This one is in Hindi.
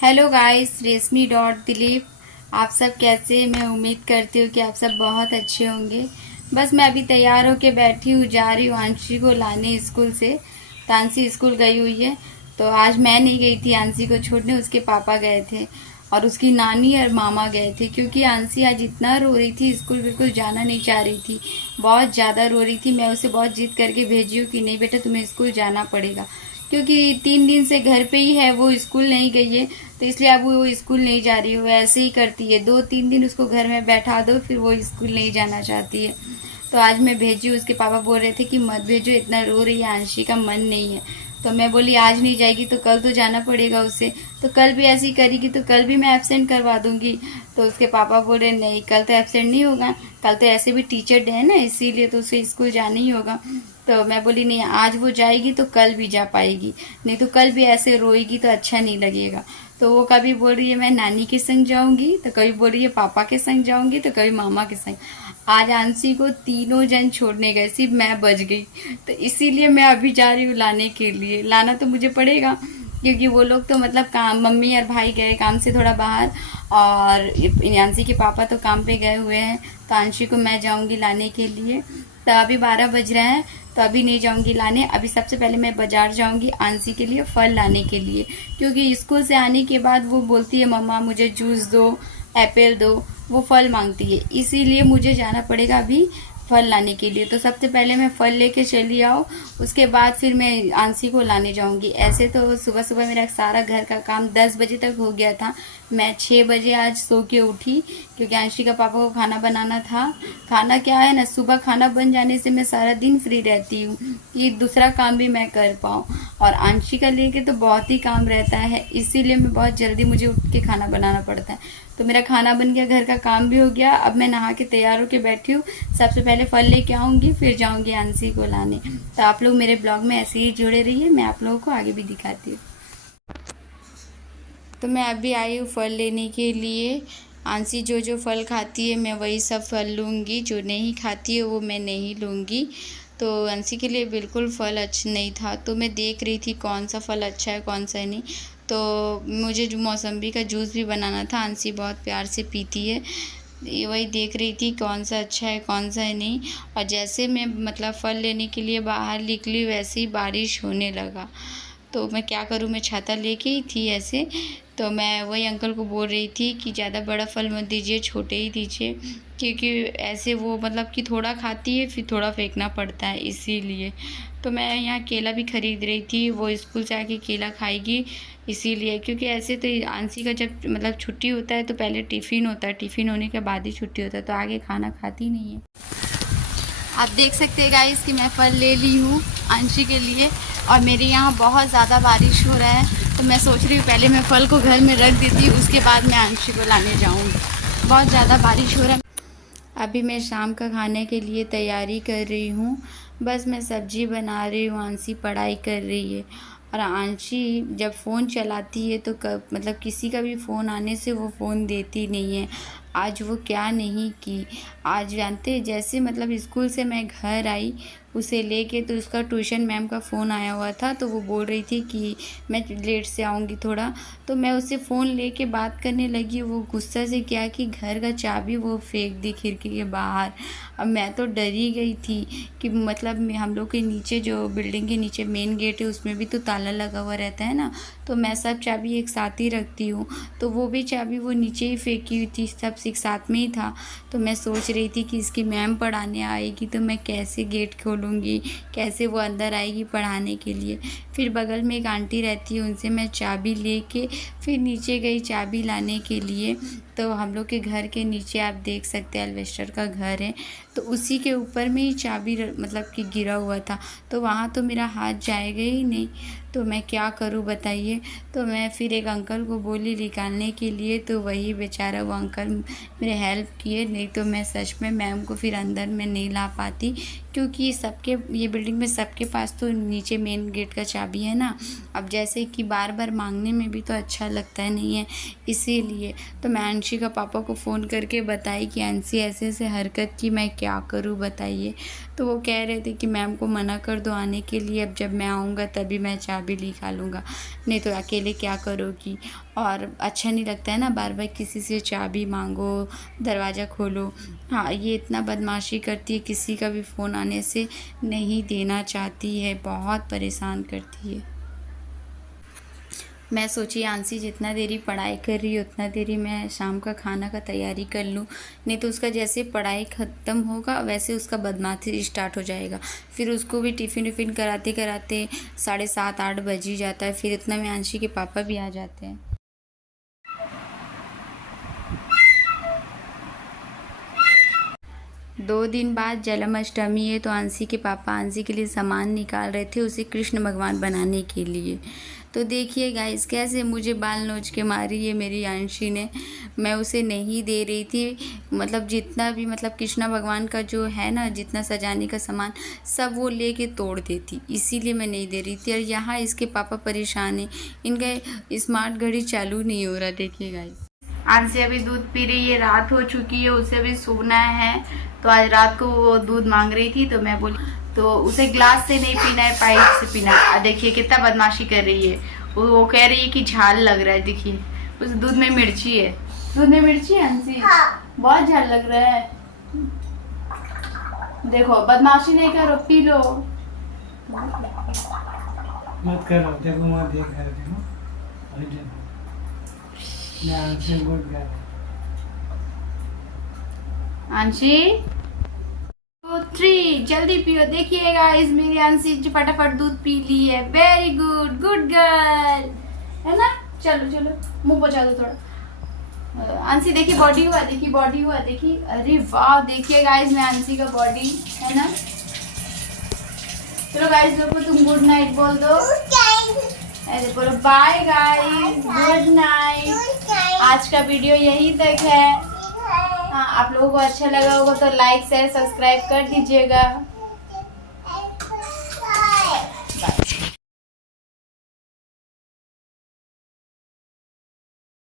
हेलो गाइस, रेशमी डॉट दिलीप। आप सब कैसे? मैं उम्मीद करती हूँ कि आप सब बहुत अच्छे होंगे। बस मैं अभी तैयार होके बैठी हूँ, जा रही हूँ आंशी को लाने स्कूल से। तानसी स्कूल गई हुई है, तो आज मैं नहीं गई थी आंशी को छोड़ने, उसके पापा गए थे और उसकी नानी और मामा गए थे। क्योंकि आंशी आज इतना रो रही थी, स्कूल बिल्कुल जाना नहीं चाह रही थी, बहुत ज़्यादा रो रही थी। मैं उसे बहुत जिद करके भेजी हूँ कि नहीं बेटा, तुम्हें स्कूल जाना पड़ेगा। क्योंकि 3 दिन से घर पे ही है, वो स्कूल नहीं गई है, तो इसलिए अब वो स्कूल नहीं जा रही है। वो ऐसे ही करती है, 2-3 दिन उसको घर में बैठा दो, फिर वो स्कूल नहीं जाना चाहती है। तो आज मैं भेजी, उसके पापा बोल रहे थे कि मत भेजो, इतना रो रही है, आंशी का मन नहीं है। तो मैं बोली आज नहीं जाएगी तो कल तो जाना पड़ेगा उसे, तो कल भी ऐसे ही करेगी तो कल भी मैं एब्सेंट करवा दूंगी। तो उसके पापा बोल रहे नहीं, कल तो एब्सेंट नहीं होगा, कल तो ऐसे भी टीचर डे है ना, इसीलिए तो उसे स्कूल जाना ही होगा। तो मैं बोली नहीं, आज वो जाएगी तो कल भी जा पाएगी, नहीं तो कल भी ऐसे रोएगी तो अच्छा नहीं लगेगा। तो वो कभी बोल रही है मैं नानी के संग जाऊंगी, तो कभी बोल रही है पापा के संग जाऊंगी, तो कभी मामा के संग। आज आंसी को तीनों जन छोड़ने गए, सिर्फ मैं बच गई। तो इसीलिए मैं अभी जा रही हूँ लाने के लिए। लाना तो मुझे पड़ेगा, क्योंकि वो लोग तो मतलब काम, मम्मी और भाई गए काम से थोड़ा बाहर, और आंसी के पापा तो काम पे गए हुए हैं। तो आंशी को मैं जाऊंगी लाने के लिए। तो अभी 12 बज रहे हैं, तो अभी नहीं जाऊंगी लाने। अभी सबसे पहले मैं बाजार जाऊंगी आंसी के लिए फल लाने के लिए, क्योंकि स्कूल से आने के बाद वो बोलती है मम्मा मुझे जूस दो, एप्पल दो, वो फल मांगती है। इसीलिए मुझे जाना पड़ेगा अभी फल लाने के लिए। तो सबसे पहले मैं फल लेके चली आओ, उसके बाद फिर मैं आंसी को लाने जाऊंगी। ऐसे तो सुबह सुबह मेरा सारा घर का काम 10 बजे तक हो गया था। मैं 6 बजे आज सो के उठी, क्योंकि आंशी का पापा को खाना बनाना था। खाना क्या है ना, सुबह खाना बन जाने से मैं सारा दिन फ्री रहती हूँ कि दूसरा काम भी मैं कर पाऊँ। और आंशी का लेके तो बहुत ही काम रहता है, इसीलिए मैं बहुत जल्दी मुझे उठ के खाना बनाना पड़ता है। तो मेरा खाना बन गया, घर का काम भी हो गया। अब मैं नहा के तैयार होके बैठी हूँ। सबसे पहले फल लेके आऊंगी, फिर जाऊंगी आंसी को लाने। तो आप लोग मेरे ब्लॉग में ऐसे ही जुड़े रहिए, मैं आप लोगों को आगे भी दिखाती हूँ। तो मैं अभी आई हूँ फल लेने के लिए। आंसी जो जो फल खाती है मैं वही सब फल लूँगी, जो नहीं खाती है वो मैं नहीं लूँगी। तो आंसी के लिए बिल्कुल फल अच्छा नहीं था, तो मैं देख रही थी कौन सा फल अच्छा है कौन सा नहीं। तो मुझे जो मौसम्बी का जूस भी बनाना था, आंसी बहुत प्यार से पीती है, ये वही देख रही थी कौन सा अच्छा है कौन सा है नहीं। और जैसे मैं मतलब फल लेने के लिए बाहर निकली, वैसे ही बारिश होने लगा। तो मैं क्या करूँ, मैं छाता लेके ही थी ऐसे। तो मैं वही अंकल को बोल रही थी कि ज़्यादा बड़ा फल मत दीजिए, छोटे ही दीजिए, क्योंकि ऐसे वो मतलब कि थोड़ा खाती है फिर थोड़ा फेंकना पड़ता है, इसीलिए। तो मैं यहाँ केला भी ख़रीद रही थी, वो स्कूल से आके केला खाएगी इसीलिए। क्योंकि ऐसे तो आंसी का जब मतलब छुट्टी होता है तो पहले टिफ़िन होता है, टिफ़िन होने के बाद ही छुट्टी होता है, तो आगे खाना खाती नहीं है। आप देख सकते हैं गाइस कि मैं फल ले ली हूँ आंशी के लिए, और मेरे यहाँ बहुत ज़्यादा बारिश हो रहा है। तो मैं सोच रही हूँ पहले मैं फल को घर में रख देती हूँ, उसके बाद मैं आंशी को लाने जाऊँगी। बहुत ज़्यादा बारिश हो रहा है। अभी मैं शाम का खाने के लिए तैयारी कर रही हूँ। बस मैं सब्जी बना रही हूँ, आंशी पढ़ाई कर रही है। और आंशी जब फ़ोन चलाती है तो मतलब किसी का भी फ़ोन आने से वो फ़ोन देती नहीं है। आज वो क्या नहीं की, आज जानते जैसे मतलब स्कूल से मैं घर आई उसे लेके, तो उसका ट्यूशन मैम का फ़ोन आया हुआ था, तो वो बोल रही थी कि मैं लेट से आऊँगी थोड़ा। तो मैं उससे फ़ोन लेके बात करने लगी, वो गुस्सा से क्या कि घर का चाबी वो फेंक दी खिड़की के बाहर। अब मैं तो डरी गई थी कि मतलब हम लोग के नीचे जो बिल्डिंग के नीचे मेन गेट है उसमें भी तो ताला लगा हुआ रहता है ना, तो मैं सब चाबी एक साथ ही रखती हूँ। तो वो भी चाबी वो नीचे ही फेंकी हुई थी, सब एक साथ में ही था। तो मैं सोच रही थी कि इसकी मैम पढ़ाने आएगी तो मैं कैसे गेट खोलूँगी, कैसे वो अंदर आएगी पढ़ाने के लिए। फिर बगल में एक आंटी रहती है, उनसे मैं चाबी लेके फिर नीचे गई चाबी लाने के लिए। तो हम लोग के घर के नीचे आप देख सकते हैं एल्वेस्टर का घर है, तो उसी के ऊपर में ही चाबी मतलब कि गिरा हुआ था, तो वहाँ तो मेरा हाथ जाएगा ही नहीं। तो मैं क्या करूँ बताइए। तो मैं फिर एक अंकल को बोली निकालने के लिए, तो वही बेचारा वो अंकल मेरे हेल्प किए, नहीं तो मैं सच में मैम को फिर अंदर में नहीं ला पाती। क्योंकि सबके ये बिल्डिंग में सबके पास तो नीचे मेन गेट का चाबी है ना, अब जैसे कि बार बार मांगने में भी तो अच्छा लगता है नहीं है, इसीलिए। तो मैं अंशी का पापा को फ़ोन करके बताई कि अंशी ऐसे ऐसे हरकत की, मैं क्या करूँ बताइए। तो वो कह रहे थे कि मैम को मना कर दो आने के लिए, अब जब मैं आऊँगा तभी मैं चाबी निकालूँगा, नहीं तो अकेले क्या करोगी। और अच्छा नहीं लगता है ना बार बार किसी से चाबी मांगो, दरवाज़ा खोलो। हाँ, ये इतना बदमाशी करती है, किसी का भी फ़ोन आने से नहीं देना चाहती है, बहुत परेशान करती है। मैं सोची आंसी जितना देरी पढ़ाई कर रही है उतना देरी मैं शाम का खाना का तैयारी कर लूँ, नहीं तो उसका जैसे पढ़ाई ख़त्म होगा वैसे उसका बदमाशी स्टार्ट हो जाएगा। फिर उसको भी टिफ़िन विफ़िन कराते कराते 7:30-8 बज ही जाता है। फिर इतना में आंशी के पापा भी आ जाते हैं। 2 दिन बाद जन्माष्टमी है, तो आंसी के पापा आंसी के लिए सामान निकाल रहे थे उसे कृष्ण भगवान बनाने के लिए। तो देखिए गाइस कैसे मुझे बाल नोच के मारी है मेरी आंशी ने। मैं उसे नहीं दे रही थी, मतलब जितना भी मतलब कृष्ण भगवान का जो है ना, जितना सजाने का सामान सब वो लेके तोड़ देती, इसीलिए मैं नहीं दे रही थी। और यहाँ इसके पापा परेशान हैं, इनका स्मार्ट घड़ी चालू नहीं हो रहा। देखिए गाइस आंसी अभी दूध पी रही है, रात हो चुकी है, उसे अभी सोना है। तो आज रात को वो दूध मांग रही थी, तो मैं बोली तो उसे ग्लास से नहीं पीना है, पाइप से पीना है। देखिए कितना बदमाशी कर रही है, वो कह रही है कि झाल लग रहा है। देखिए उस दूध में मिर्ची है, दूध में मिर्ची है आंसी, हाँ। बहुत झाल लग रहा है। देखो बदमाशी नहीं करो, पी लो। मत करो, देखो मत देख रहे हो, अंशी 2 3 जल्दी पियो। देखिए गाइस मेरी अंशी फटाफट दूध पी ली है। वेरी गुड, गुड गर्ल है ना। चलो चलो मुंह पोंछा दो थोड़ा। अंशी देखिए बॉडी हुआ, देखिए बॉडी हुआ, देखिए। अरे वाह देखिए गाइस मैं अंशी का बॉडी है ना। चलो गाइस लोगों तुम गुड नाइट बोल दो। अरे बोलो बाय गाइस, गुड नाइट। आज का वीडियो यहीं तक है। हाँ, आप लोगों को अच्छा लगा होगा तो लाइक शेयर सब्सक्राइब कर दीजिएगा।